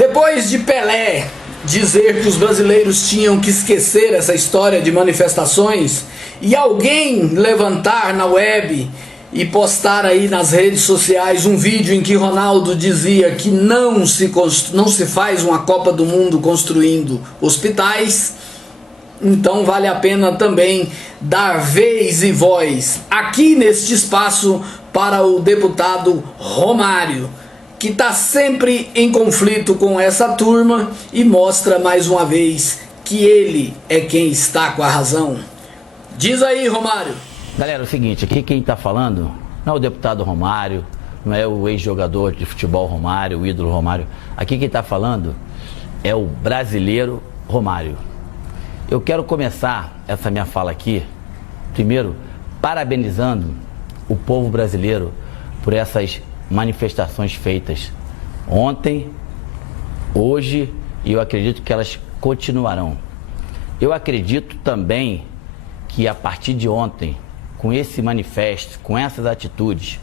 Depois de Pelé dizer que os brasileiros tinham que esquecer essa história de manifestações e alguém levantar na web e postar aí nas redes sociais um vídeo em que Ronaldo dizia que não se faz uma Copa do Mundo construindo hospitais, então vale a pena também dar vez e voz aqui neste espaço para o deputado Romário, que está sempre em conflito com essa turma e mostra mais uma vez que ele é quem está com a razão. Diz aí, Romário. Galera, é o seguinte, aqui quem está falando não é o deputado Romário, não é o ex-jogador de futebol Romário, o ídolo Romário. Aqui quem está falando é o brasileiro Romário. Eu quero começar essa minha fala aqui, primeiro, parabenizando o povo brasileiro por essas manifestações feitas ontem, hoje, e eu acredito que elas continuarão. Eu acredito também que a partir de ontem, com esse manifesto, com essas atitudes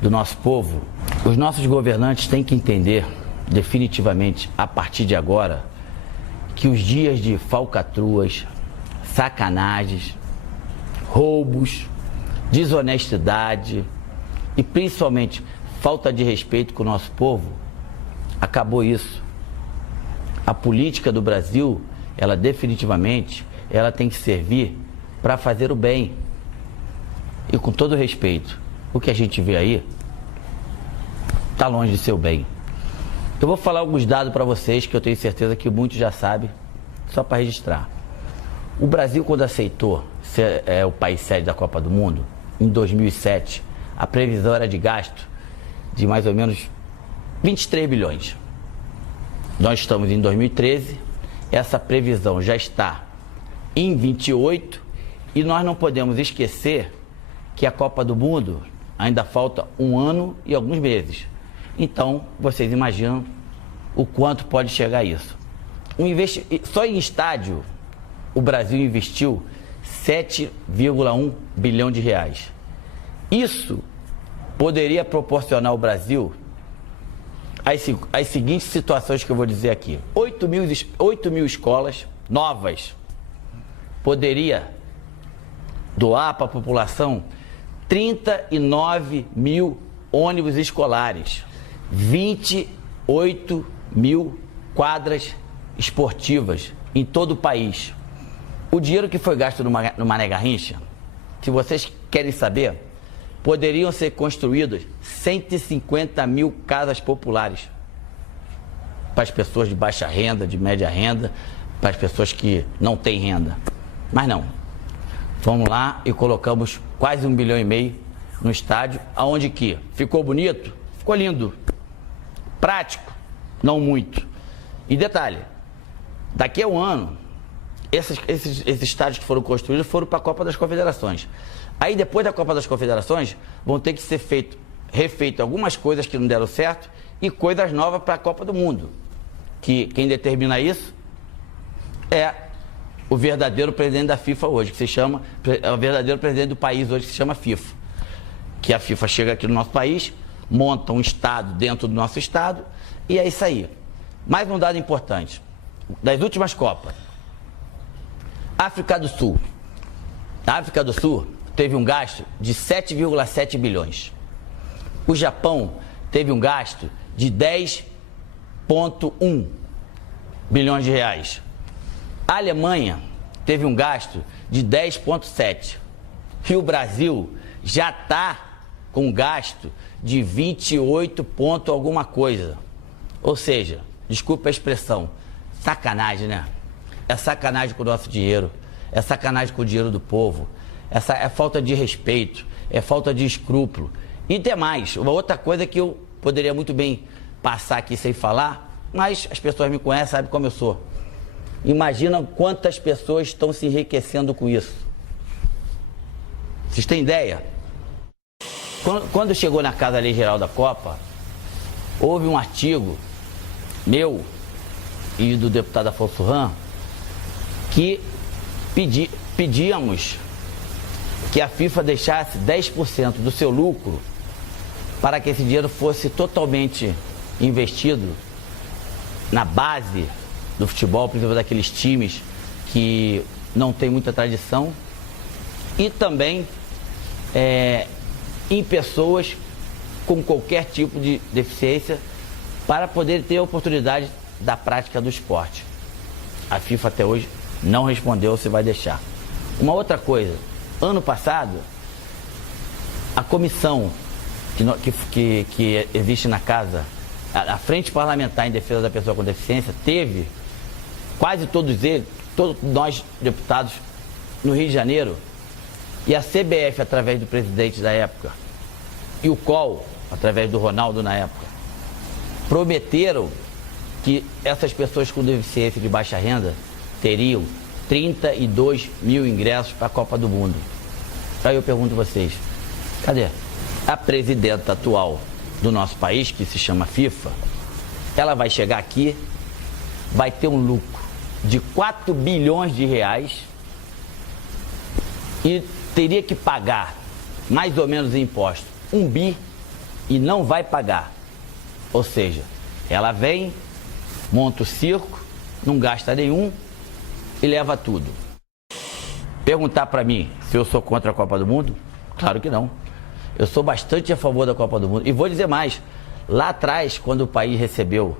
do nosso povo, os nossos governantes têm que entender definitivamente, a partir de agora, que os dias de falcatruas, sacanagens, roubos, desonestidade e principalmente falta de respeito com o nosso povo, acabou isso. A política do Brasil, ela definitivamente, ela tem que servir para fazer o bem. E com todo respeito, o que a gente vê aí está longe de ser o bem. Eu vou falar alguns dados para vocês que eu tenho certeza que muitos já sabem, só para registrar. O Brasil, quando aceitou ser o país sede da Copa do Mundo, em 2007, a previsão era de gasto de mais ou menos 23 bilhões. Nós estamos em 2013, essa previsão já está em 28 e nós não podemos esquecer que a Copa do Mundo ainda falta um ano e alguns meses. Então, vocês imaginam o quanto pode chegar isso. Só em estádio, o Brasil investiu 7,1 bilhão de reais. Isso poderia proporcionar ao Brasil as seguintes situações que eu vou dizer aqui. 8 mil escolas novas. Poderia doar para a população 39 mil ônibus escolares. 28 mil quadras esportivas em todo o país. O dinheiro que foi gasto no Mané Garrincha, se vocês querem saber, poderiam ser construídas 150 mil casas populares para as pessoas de baixa renda, de média renda, para as pessoas que não têm renda. Mas não. Fomos lá e colocamos quase 1,5 bilhão no estádio, aonde que ficou bonito, ficou lindo, prático, não muito. E detalhe, daqui a um ano, esses estádios que foram construídos foram para a Copa das Confederações. Aí depois da Copa das Confederações vão ter que ser refeito algumas coisas que não deram certo e coisas novas para a Copa do Mundo. Que quem determina isso é o verdadeiro presidente da FIFA hoje, que se chama, é o verdadeiro presidente do país hoje, que se chama FIFA. Que a FIFA chega aqui no nosso país, monta um estado dentro do nosso estado e é isso aí. Mais um dado importante, das últimas Copas. África do Sul. A África do Sul teve um gasto de 7,7 bilhões. O Japão teve um gasto de 10,1 bilhões de reais. A Alemanha teve um gasto de 10,7. E o Brasil já está com um gasto de 28 ponto alguma coisa. Ou seja, desculpa a expressão, sacanagem, né? É sacanagem com o nosso dinheiro, é sacanagem com o dinheiro do povo, é falta de respeito, é falta de escrúpulo. E tem mais, uma outra coisa que eu poderia muito bem passar aqui sem falar, mas as pessoas me conhecem, sabem como eu sou. Imagina quantas pessoas estão se enriquecendo com isso. Vocês têm ideia? Quando chegou na Casa Lei Geral da Copa, houve um artigo meu e do deputado Afonso Ram que pedíamos que a FIFA deixasse 10% do seu lucro para que esse dinheiro fosse totalmente investido na base do futebol, principalmente daqueles times que não tem muita tradição, e também em pessoas com qualquer tipo de deficiência, para poder ter a oportunidade da prática do esporte. A FIFA até hoje não respondeu se vai deixar. Uma outra coisa, ano passado, a comissão que existe na casa, a Frente Parlamentar em Defesa da Pessoa com Deficiência, teve quase todos nós deputados no Rio de Janeiro, e a CBF, através do presidente da época, e o COL, através do Ronaldo na época, prometeram que essas pessoas com deficiência de baixa renda teriam 32 mil ingressos para a Copa do Mundo. Aí eu pergunto a vocês, cadê? A presidenta atual do nosso país, que se chama FIFA, ela vai chegar aqui, vai ter um lucro de 4 bilhões de reais e teria que pagar mais ou menos em imposto 1 bi e não vai pagar. Ou seja, ela vem, monta o circo, não gasta nenhum e leva tudo. Perguntar para mim se eu sou contra a Copa do Mundo? Claro que não. Eu sou bastante a favor da Copa do Mundo. E vou dizer mais, lá atrás, quando o país recebeu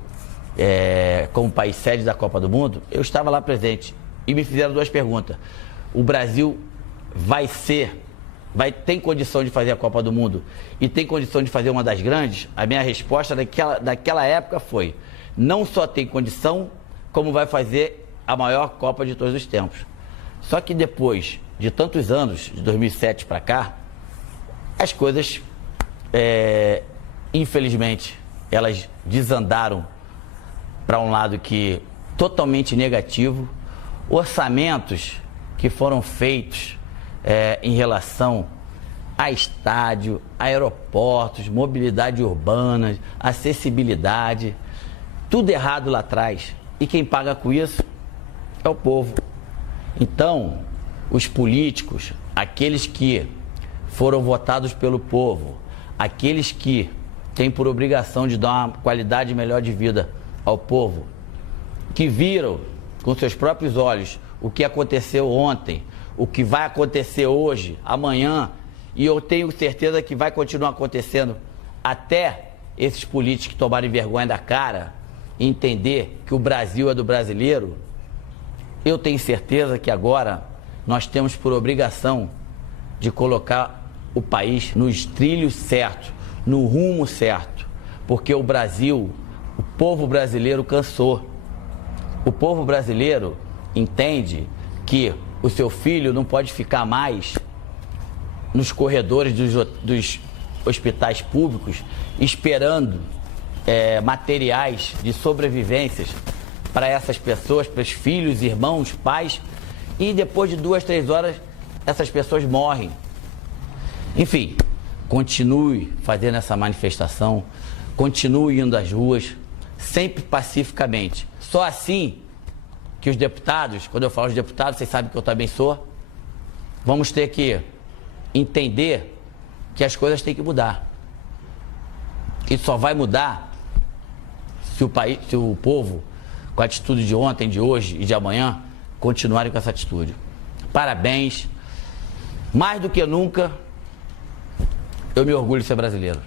como país sede da Copa do Mundo, eu estava lá presente e me fizeram 2 perguntas. O Brasil tem condição de fazer a Copa do Mundo e tem condição de fazer uma das grandes? A minha resposta daquela época foi: não só tem condição, como vai fazer a maior Copa de todos os tempos. Só que depois de tantos anos, de 2007 para cá, as coisas, infelizmente, elas desandaram para um lado que totalmente negativo. Orçamentos que foram feitos em relação a estádio, aeroportos, mobilidade urbana, acessibilidade, tudo errado lá atrás. E quem paga com isso é o povo. Então, os políticos, aqueles que foram votados pelo povo, aqueles que têm por obrigação de dar uma qualidade melhor de vida ao povo, que viram com seus próprios olhos o que aconteceu ontem, o que vai acontecer hoje, amanhã, e eu tenho certeza que vai continuar acontecendo até esses políticos tomarem vergonha da cara e entender que o Brasil é do brasileiro. Eu tenho certeza que agora nós temos por obrigação de colocar o país nos trilhos certos, no rumo certo, porque o Brasil, o povo brasileiro cansou. O povo brasileiro entende que o seu filho não pode ficar mais nos corredores dos hospitais públicos esperando materiais de sobrevivências para essas pessoas, para os filhos, irmãos, pais, e depois de 2, 3 horas essas pessoas morrem. Enfim, continue fazendo essa manifestação, continue indo às ruas, sempre pacificamente. Só assim que os deputados, quando eu falo os deputados, vocês sabem que eu também sou, vamos ter que entender que as coisas têm que mudar. E só vai mudar se o povo, com a atitude de ontem, de hoje e de amanhã, continuarem com essa atitude. Parabéns. Mais do que nunca, eu me orgulho de ser brasileiro.